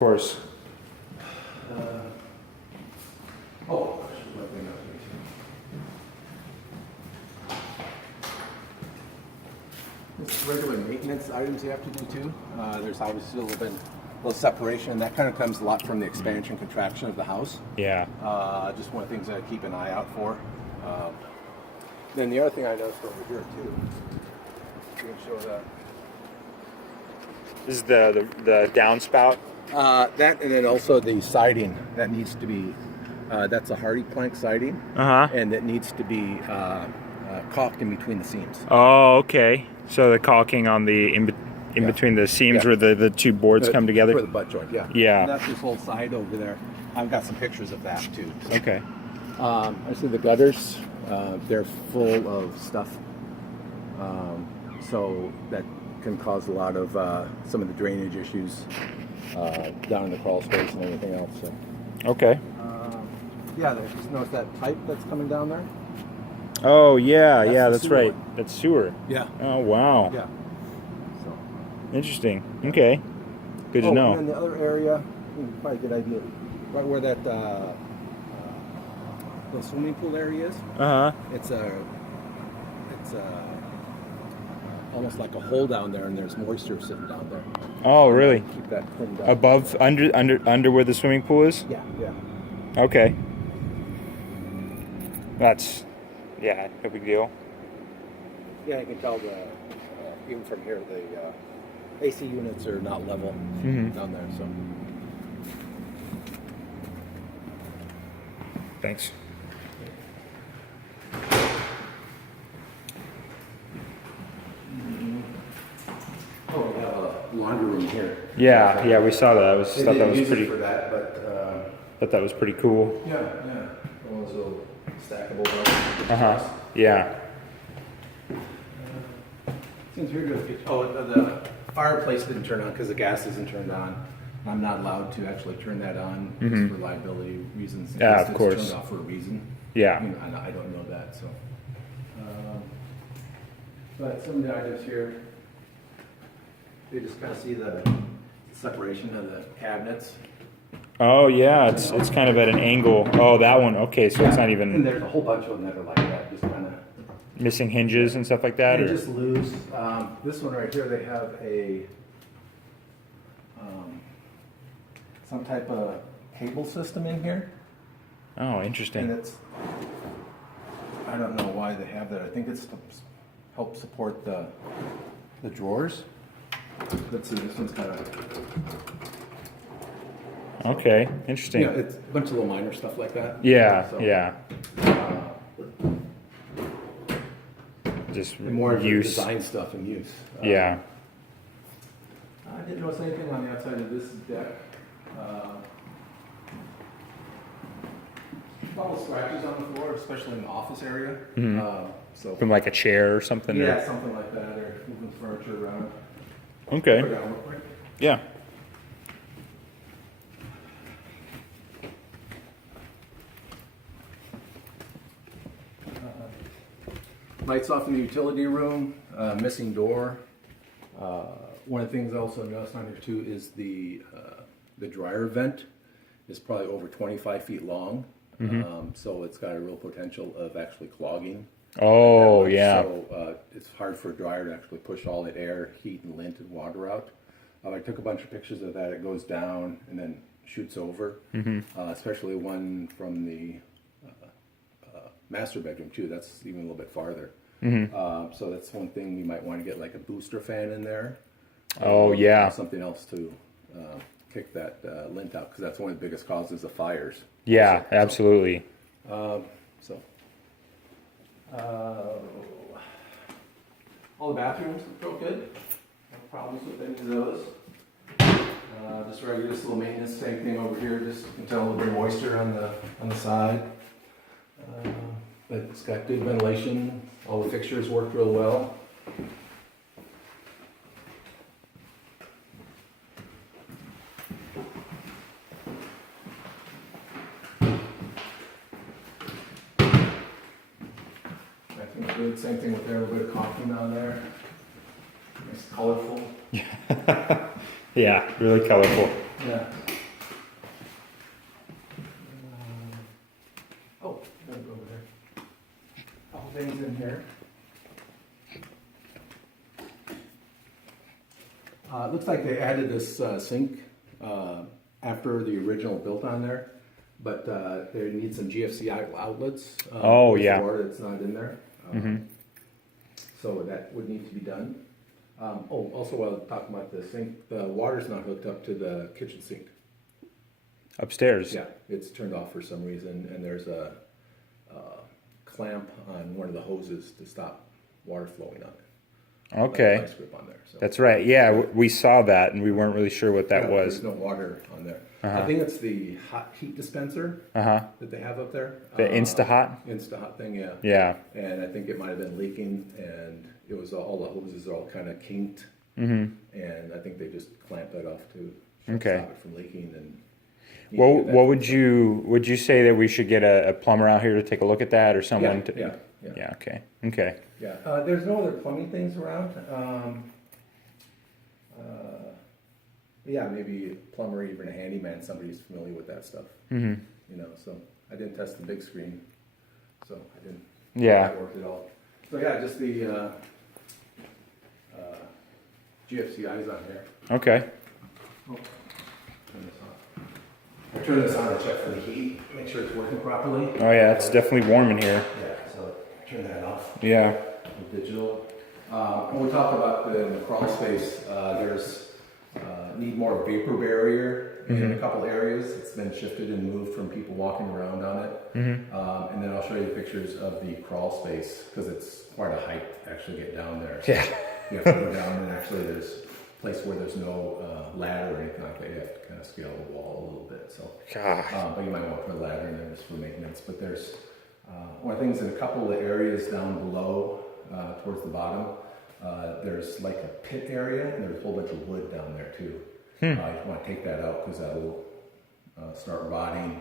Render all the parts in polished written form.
Of course. Oh, I should let them know. It's regular maintenance items you have to do too. There's obviously a little separation. That kind of comes a lot from the expansion contraction of the house. Yeah. Just one of the things that I keep an eye out for. Then the other thing I noticed over here too. You can show that. This is the downspout. That and then also the siding that needs to be. That's a hardy plank siding, and it needs to be caulked in between the seams. Oh, okay. So the caulking on the in between the seams where the two boards come together. For the butt joint, yeah. Yeah. And that's this whole side over there. I've got some pictures of that too. So. Okay. I see the gutters. They're full of stuff, so that can cause a lot of some of the drainage issues down in the crawl space and everything else. So. Okay. Yeah, just notice that pipe that's coming down there. Oh yeah, That's that's the sewer right. one. That's sewer. Yeah. Oh wow. Yeah. So. Interesting. Okay. Good to know. And then the other area, you can probably get an idea, right where that the swimming pool area is. It's almost like a hole down there, and there's moisture sitting down there. Oh really? Keep that cleaned up. Above, under where the swimming pool is? Yeah, yeah. Okay. That's, yeah, no big deal. Yeah, you can tell even from here the AC units are not level down there. So. Thanks. Oh, we have a laundry room here. Yeah, we saw that. I was They thought that didn't was use pretty. it for that, but Thought that was pretty cool. yeah. One of those little stackable ones. Yeah. Seems weird to get. Oh, the fireplace didn't turn on because the gas isn't turned on. I'm not allowed to actually turn that on just for liability reasons. Yeah, It's of course. Turned off for a reason. Yeah. I don't know that. So, but some of the items here, you just kind of see the separation of the cabinets. Oh yeah, it's kind of at an angle. Oh, that one. Okay, so it's not And even there's a whole bunch of them that are like that, just kind of. missing hinges and stuff like that. They Or just loose. This one right here, they have a some type of cable system in here, oh, and interesting. it's I don't know why they have that. I think it's to help support the drawers. Let's see, this one's kind of Okay, interesting. it's a bunch of little minor stuff like that. Yeah, So, yeah. Just and more of the use. design stuff and use. Yeah. I didn't notice anything on the outside of this deck. A couple scratches on the floor, especially in the office area. So From like a chair or something. or- yeah, something like that, or moving furniture around. Okay. Put it down real quick. Yeah. Lights off in the utility room, missing door. One of the things I also noticed on here too is the dryer vent is probably over 25 feet long. So it's got a real potential of actually clogging. Oh, that way. yeah. So it's hard for a dryer to actually push all that air, heat, and lint and water out. I took a bunch of pictures of that. It goes down and then shoots over, especially one from the master bedroom too. That's even a little bit farther. So that's one thing we might want to get like a booster fan in there. Oh, Or yeah. something else to kick that lint out because that's one of the biggest causes of fires. Yeah, absolutely. All the bathrooms look real good. No problems with any of those. Just regular little maintenance, same thing over here. Just you can tell a little bit of moisture on the side. But it's got good ventilation. All the fixtures work real well. I think good. Same thing with there. A little bit of caulking on there. Nice, colorful. Yeah, really colorful. Yeah. here. It looks like they added this sink after the original built on there, but they need some GFCI outlets. Oh, with yeah. water that's not in there. So that would need to be done. Also, while talking about the sink, the water's not hooked up to the kitchen sink. Upstairs. Yeah, it's turned off for some reason, and there's a clamp on one of the hoses to stop water flowing on it. Okay. Vice grip on there. So. That's right. Yeah, we saw that, and we weren't really sure what that Yeah, was. There's no water on there. I think it's the hot heat dispenser that they have up there. The Insta-Hot? Insta-Hot thing, yeah. Yeah. And I think it might have been leaking, and it was all the hoses are all kind of kinked. And I think they just clamped that off to stop it from leaking. And Well, what would you say that we should get a plumber out here to take a look at that, or someone to? Yeah. Okay. Yeah. There's no other plumbing things around. Yeah, maybe a plumber, even a handyman, somebody who's familiar with that stuff. You know, so I didn't test the big screen, so I didn't. Yeah. That worked at all. So yeah, just the GFCI's on here. Okay. Oh, turn this on. I turn this on to check for the heat, make sure it's working properly. Oh yeah, it's definitely warm in here. Yeah, so turn that off. Yeah. With digital. When we talk about the crawl space, there's need more vapor barrier in a couple areas. It's been shifted and moved from people walking around on it. And then I'll show you pictures of the crawl space because it's quite a hike to actually get down there. So Yeah. you have to go down, and actually there's a place where there's no ladder or anything like that. You have to kind of scale the wall a little bit. So, but you might want to put a ladder in there just for maintenance. But there's one of the things in a couple of areas down below, towards the bottom. There's like a pit area, and there's a whole bunch of wood down there too. You want to take that out because that will start rotting,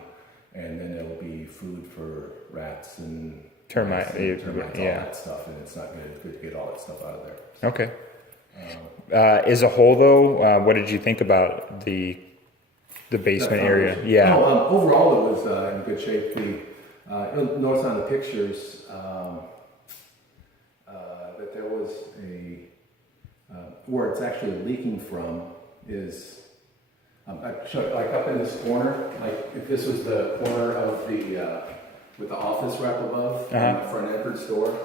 and then there'll be food for rats and Termites, all that stuff, and it's not good to get all that stuff out of there. Okay. As a whole, though, what did you think about the basement area? Yeah. Overall, it was in good shape. You'll notice on the pictures that there was where it's actually leaking from is I showed, like up in this corner, like if this was the corner of the with the office right above and the front entrance door,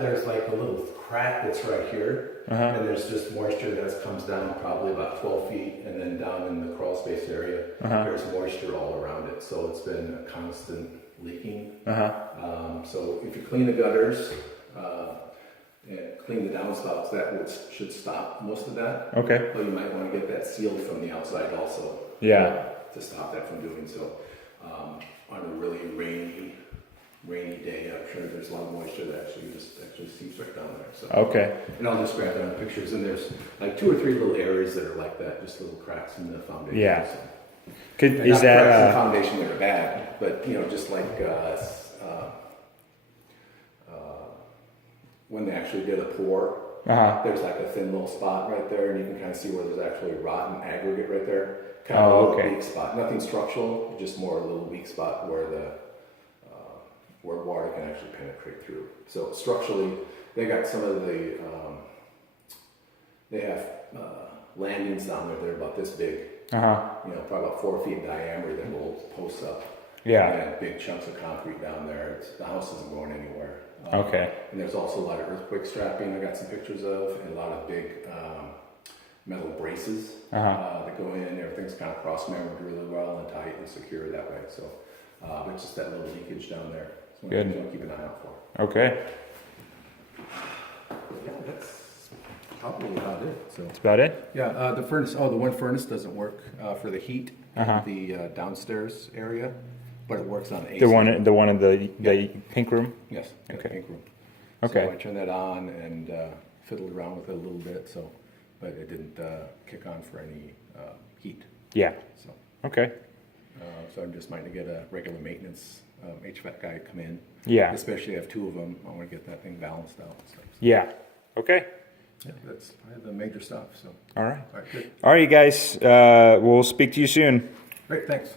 there's like a little crack that's right here, and there's just moisture that comes down probably about 12 feet, and then down in the crawl space area, there's moisture all around it, so it's been a constant leaking. So if you clean the gutters, and clean the downspouts, that should stop most of that. Okay. But you might want to get that sealed from the outside also. Yeah. To stop that from doing so. On a really rainy day, I'm sure there's a lot of moisture that actually seeps right down there. So. Okay. And I'll just grab down pictures, and there's like 2 or 3 little areas that are like that, just little cracks in the foundation. Yeah. So. Is Not cracks in the that foundation that are bad, but just like when they actually did a pour, there's like a thin little spot right there, and you can kind of see where there's actually rotten aggregate right there. Kind of a little weak spot. Nothing structural, just more a little weak spot where where water can actually penetrate through. So structurally, they got some of the they have landings down there. They're about this big. Probably about 4 feet in diameter. That will post up. Yeah. And big chunks of concrete down there. The house isn't going anywhere. Okay. And there's also a lot of earthquake strapping I got some pictures of, and a lot of big metal braces that go in. Everything's kind of cross-membered really well and tight and secure that way. So there's just that little leakage down there. So Good. Keep an eye out for. Okay. Yeah, that's probably about it. So. That's about it? Yeah, the furnace. Oh, the one furnace doesn't work for the heat in the downstairs area, but it works on AC. The one in the pink room? Yes. Okay. Pink room. Okay. So I turned that on and fiddled around with it a little bit. So, but it didn't kick on for any heat. Yeah. So. Okay. So I'm just might to get a regular maintenance HVAC guy to come in. Yeah. Especially if 2 of them. I want to get that thing balanced out and stuff. So. Yeah. Okay. Yeah, that's probably the major stuff. So. All right. All right. Good. All right, you guys. We'll speak to you soon. Great. Thanks.